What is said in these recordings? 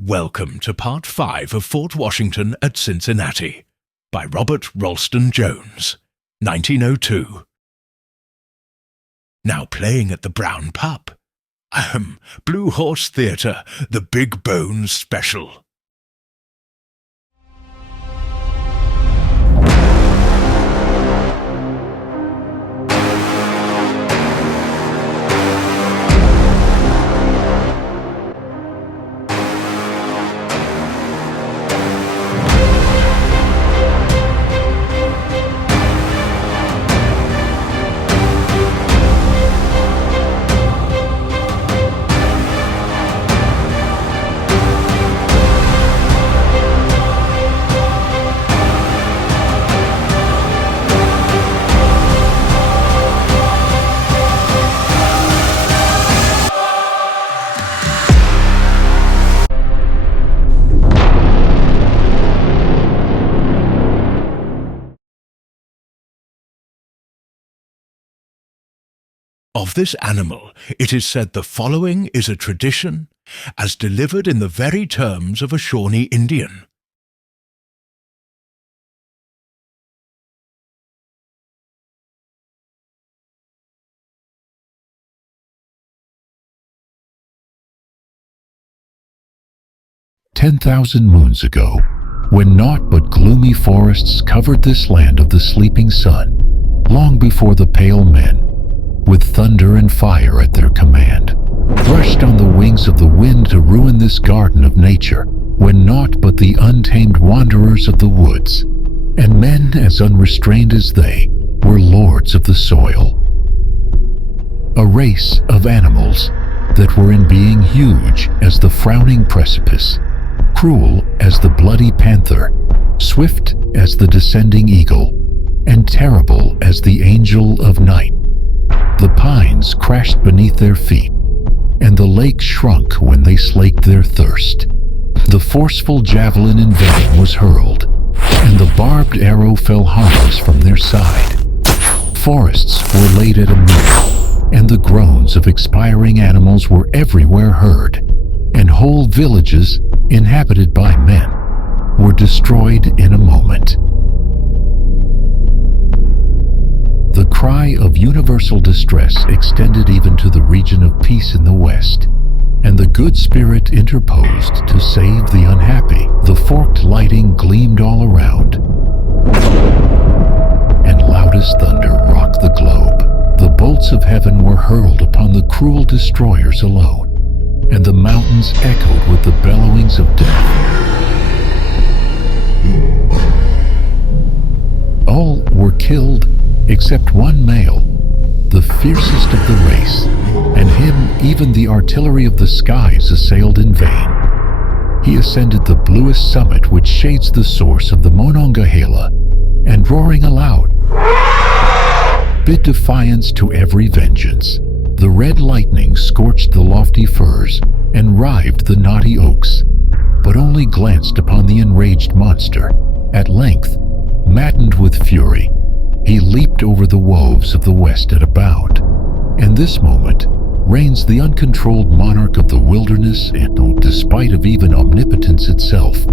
Welcome to Part 5 of Fort Washington at Cincinnati by Robert Ralston Jones, 1902. Now playing at the Brown Pup. Blue Horse Theatre, the Big Bones Special. Of this animal, it is said the following is a tradition, as delivered in the very terms of a Shawnee Indian. "10,000 moons ago, when naught but gloomy forests covered this land of the sleeping sun, long before the pale men, with thunder and fire at their command, rushed on the wings of the wind to ruin this garden of nature, when naught but the untamed wanderers of the woods, and men as unrestrained as they, were lords of the soil. A race of animals that were in being huge as the frowning precipice, cruel as the bloody panther, swift as the descending eagle, and terrible as the angel of night. The pines crashed beneath their feet, and the lake shrunk when they slaked their thirst. The forceful javelin in vain was hurled, and the barbed arrow fell harmless from their side. Forests were laid at a meal, and the groans of expiring animals were everywhere heard, and whole villages, inhabited by men, were destroyed in a moment. The cry of universal distress extended even to the region of peace in the West, and the good spirit interposed to save the unhappy. The forked lightning gleamed all around, and loudest thunder rocked the globe. The bolts of heaven were hurled upon the cruel destroyers alone, and the mountains echoed with the bellowings of death. All were killed except one male, the fiercest of the race, and him even the artillery of the skies assailed in vain. He ascended the bluest summit which shades the source of the Monongahela, and roaring aloud, bid defiance to every vengeance. The red lightning scorched the lofty firs and rived the knotty oaks, but only glanced upon the enraged monster. At length, maddened with fury, he leaped over the wolves of the West at a bound, and this moment reigns the uncontrolled monarch of the wilderness, and despite of even omnipotence itself.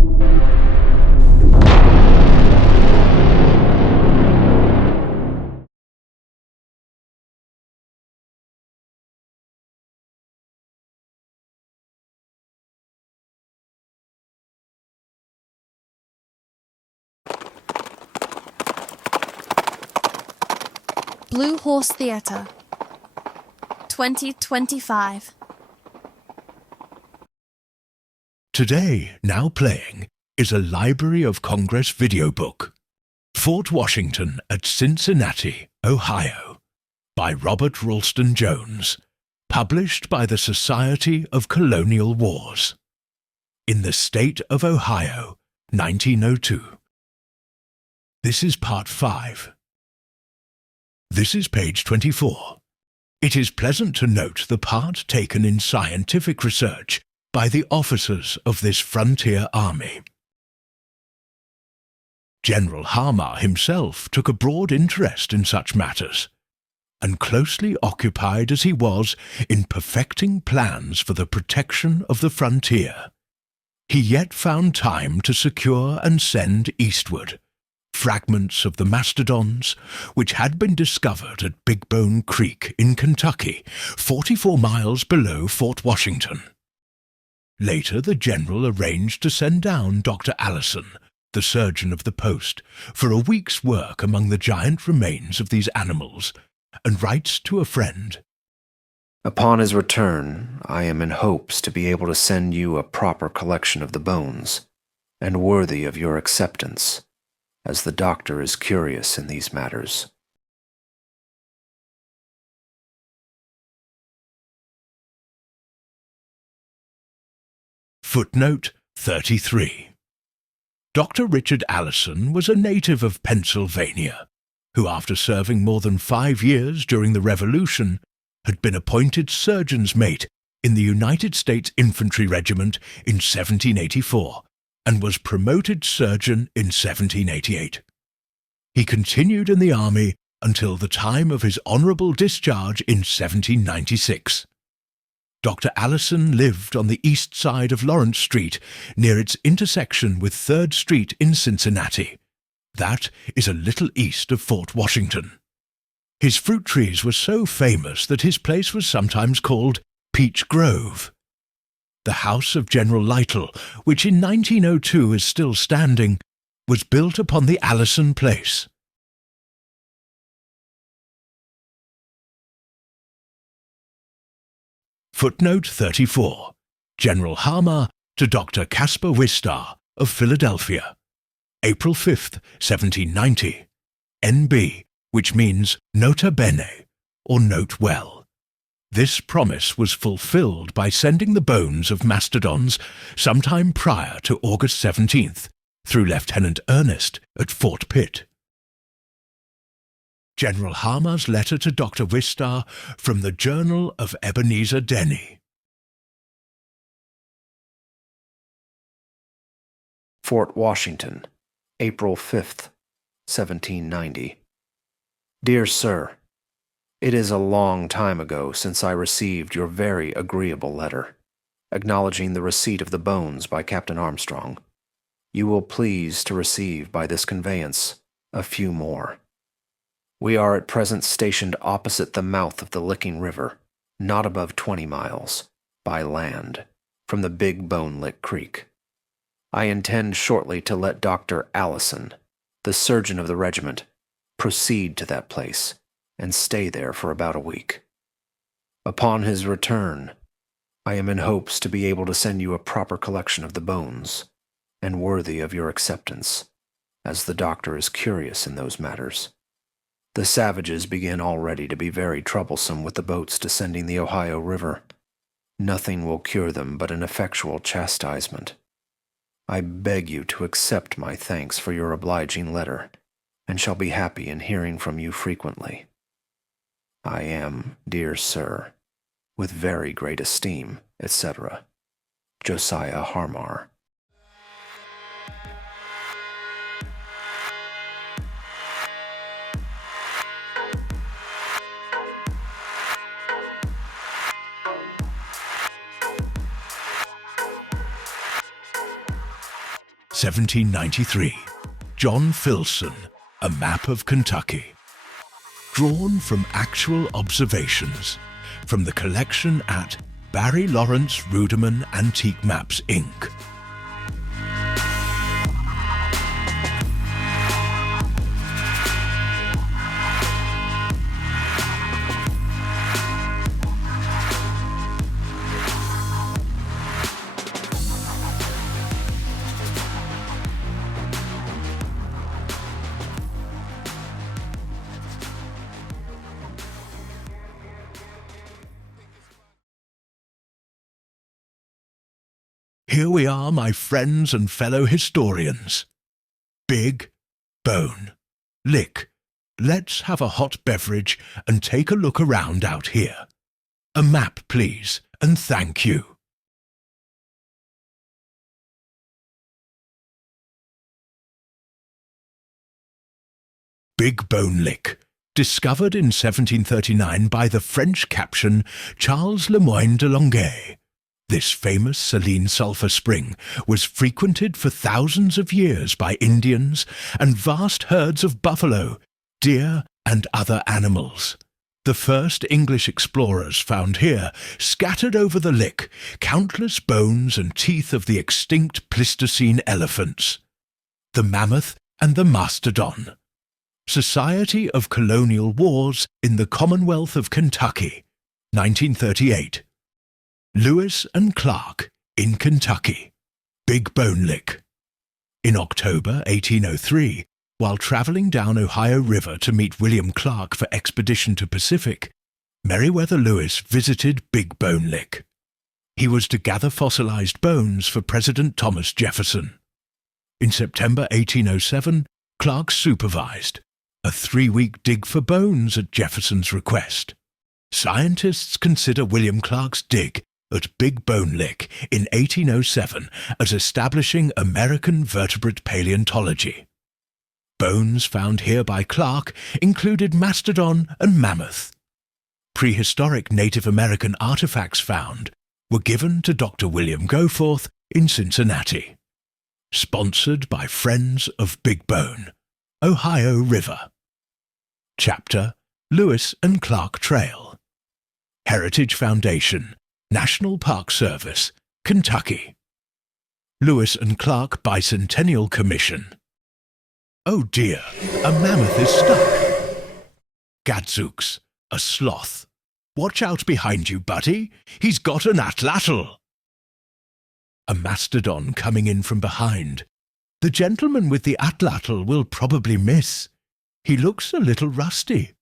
Blue Horse Theatre, 2025. Today, now playing, is a Library of Congress video book, Fort Washington at Cincinnati, Ohio, by Robert Ralston Jones, published by the Society of Colonial Wars, in the state of Ohio, 1902. This is Part 5. This is page 24. It is pleasant to note the part taken in scientific research by the officers of this frontier army. General Harmar himself took a broad interest in such matters, and closely occupied as he was in perfecting plans for the protection of the frontier, he yet found time to secure and send eastward fragments of the mastodons which had been discovered at Big Bone Creek in Kentucky, 44 miles below Fort Washington. Later the general arranged to send down Dr. Allison, the surgeon of the post, for a week's work among the giant remains of these animals, and writes to a friend, "Upon his return, I am in hopes to be able to send you a proper collection of the bones, and worthy of your acceptance, as the doctor is curious in these matters." Footnote 33. Dr. Richard Allison was a native of Pennsylvania, who after serving more than 5 years during the Revolution, had been appointed surgeon's mate in the United States Infantry Regiment in 1784, and was promoted surgeon in 1788. He continued in the army until the time of his honourable discharge in 1796. Dr. Allison lived on the east side of Lawrence Street, near its intersection with 3rd Street in Cincinnati. That is a little east of Fort Washington. His fruit trees were so famous that his place was sometimes called Peach Grove. The house of General Lytle, which in 1902 is still standing, was built upon the Allison place. Footnote 34. General Harmar to Dr. Caspar Wistar of Philadelphia, April 5, 1790, N.B., which means nota bene, or note well. This promise was fulfilled by sending the bones of mastodons sometime prior to August 17th through Lieutenant Ernest at Fort Pitt. General Harmar's letter to Dr. Wistar from the Journal of Ebenezer Denny. Fort Washington, April 5th, 1790. Dear Sir, it is a long time ago since I received your very agreeable letter, acknowledging the receipt of the bones by Captain Armstrong. You will please to receive by this conveyance a few more. We are at present stationed opposite the mouth of the Licking River, not above 20 miles, by land, from the Big Bone Lick Creek. I intend shortly to let Dr. Allison, the surgeon of the regiment, proceed to that place and stay there for about a week. Upon his return, I am in hopes to be able to send you a proper collection of the bones, and worthy of your acceptance, as the doctor is curious in those matters. The savages begin already to be very troublesome with the boats descending the Ohio River. Nothing will cure them but an effectual chastisement. I beg you to accept my thanks for your obliging letter, and shall be happy in hearing from you frequently. I am, dear sir, with very great esteem, etc., Josiah Harmar. (1793). John Filson, A Map of Kentucky. Drawn from actual observations from the collection at Barry Lawrence Ruderman Antique Maps, Inc. Here we are, my friends and fellow historians. Big Bone Lick. Let's have a hot beverage and take a look around out here. A map, please, and thank you. Big Bone Lick, discovered in 1739 by the French captain Charles Le Moyne de Longueuil. This famous saline sulfur spring was frequented for thousands of years by Indians and vast herds of buffalo, deer, and other animals. The first English explorers found here, scattered over the lick, countless bones and teeth of the extinct Pleistocene elephants, the mammoth and the mastodon. Society of Colonial Wars in the Commonwealth of Kentucky, 1938. Lewis and Clark in Kentucky, Big Bone Lick. In October 1803, while travelling down Ohio River to meet William Clark for expedition to Pacific, Meriwether Lewis visited Big Bone Lick. He was to gather fossilized bones for President Thomas Jefferson. In September 1807, Clark supervised a 3-week dig for bones at Jefferson's request. Scientists consider William Clark's dig at Big Bone Lick in 1807 as establishing American vertebrate paleontology. Bones found here by Clark included mastodon and mammoth. Prehistoric Native American artifacts found were given to Dr. William Goforth in Cincinnati. Sponsored by Friends of Big Bone, Ohio River. Chapter: Lewis and Clark Trail. Heritage Foundation, National Park Service, Kentucky. Lewis and Clark Bicentennial Commission. Oh dear, a mammoth is stuck. Gadzooks, a sloth. Watch out behind you, buddy. He's got an atlatl. A mastodon coming in from behind. The gentleman with the atlatl will probably miss. He looks a little rusty.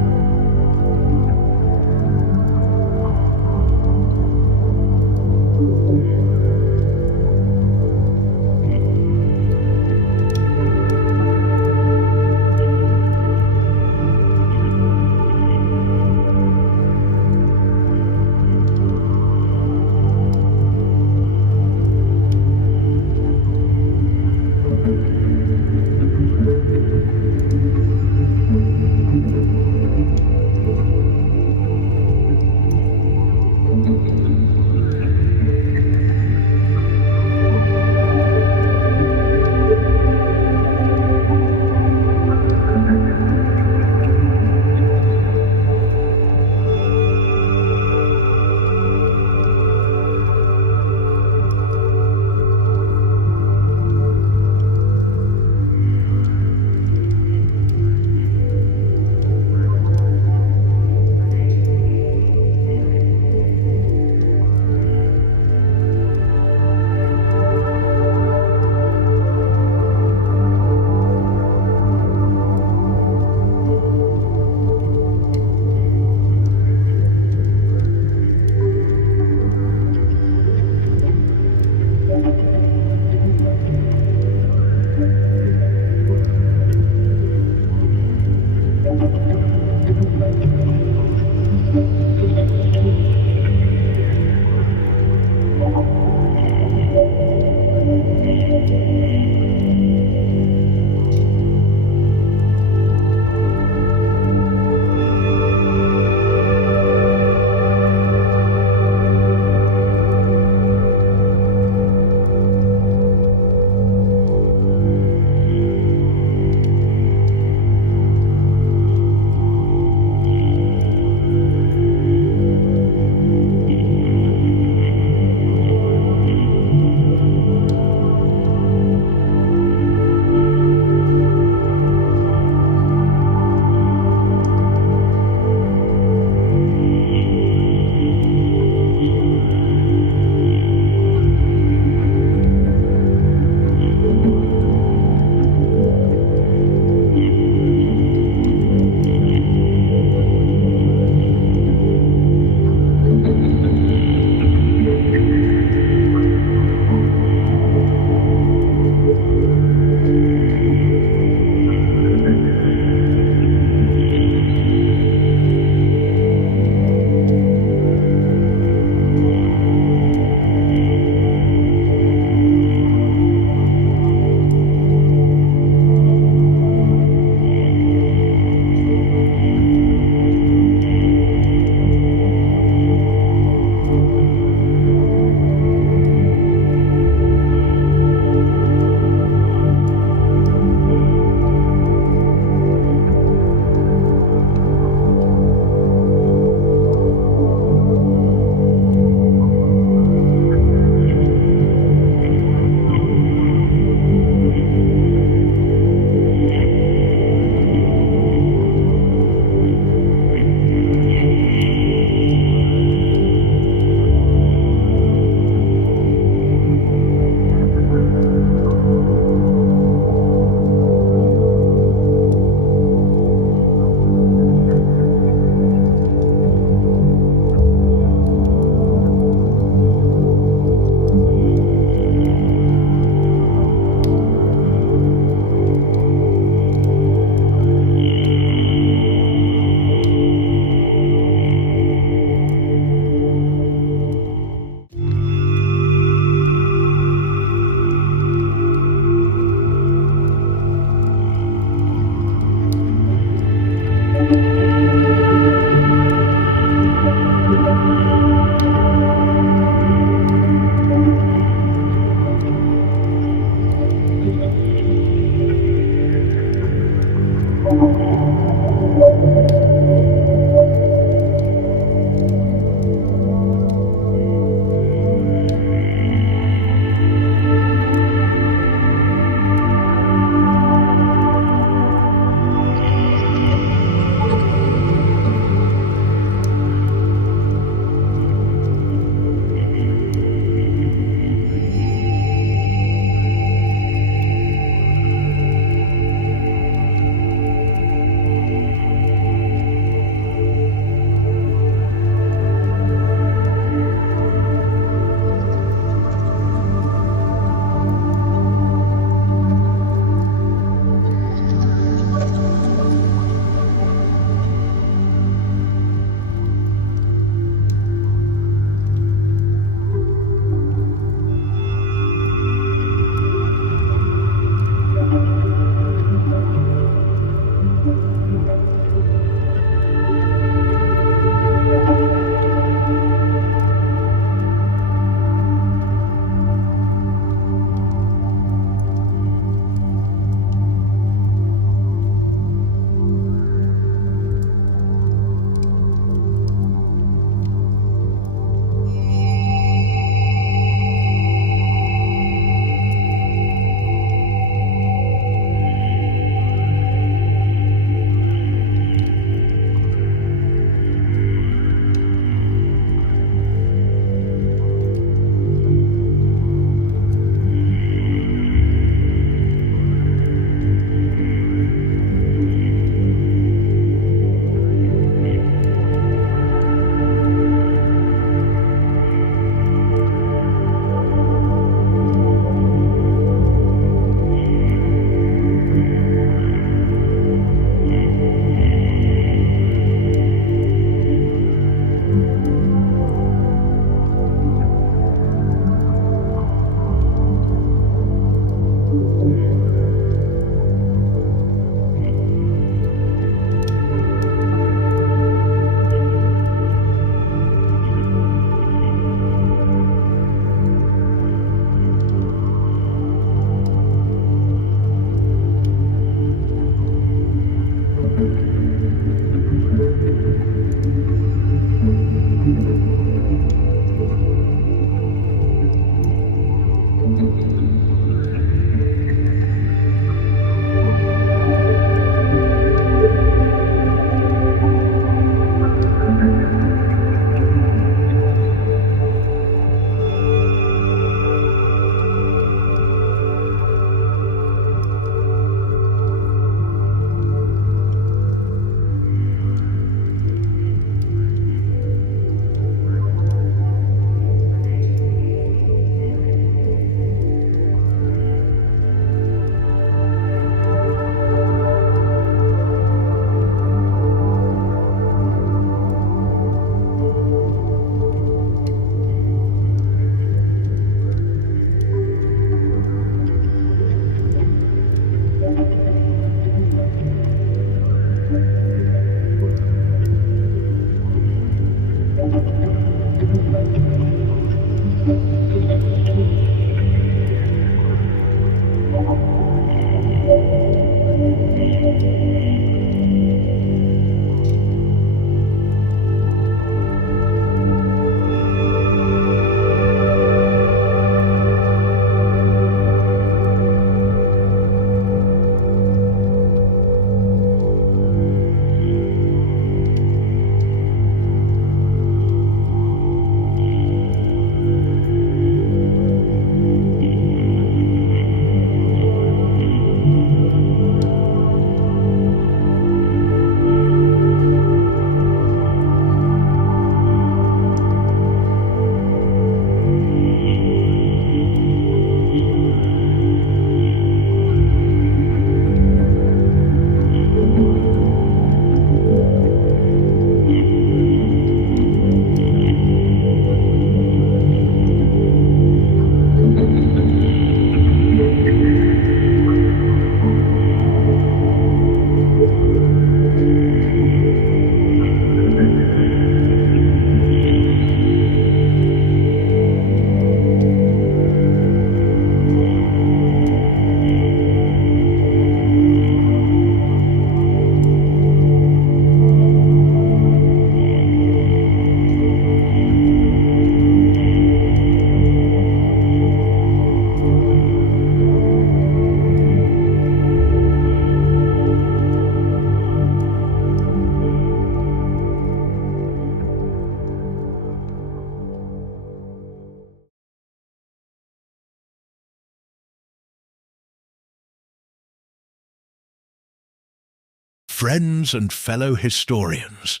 Friends and fellow historians,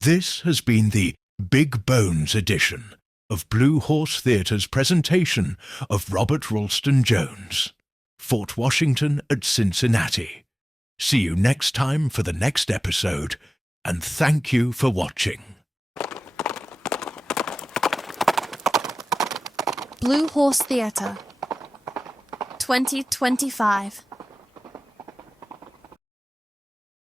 this has been the Big Bones edition of Blue Horse Theatre's presentation of Robert Ralston Jones, Fort Washington at Cincinnati. See you next time for the next episode, and thank you for watching. Blue Horse Theatre 2025